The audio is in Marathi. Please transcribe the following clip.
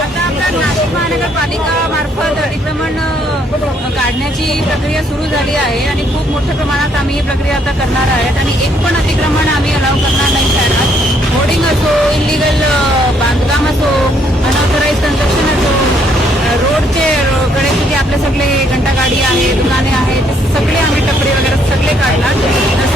आता आपल्या नाशिक महानगरपालिका मार्फत अतिक्रमण काढण्याची प्रक्रिया सुरू झाली आहे आणि खूप मोठ्या प्रमाणात आम्ही ही प्रक्रिया आता करणार आहेत आणि एक पण अतिक्रमण आम्ही अलाव करणार नाही शहरात. होर्डिंग असो, इलिगल बांधकाम असो, अनऑथराइज कन्स्ट्रक्शन असो, रोडचे कडेचे जे आपले सगळे घंटागाडी आहे, दुकाने आहेत, सगळे आम्ही टपरी वगैरे सगळे काढणार.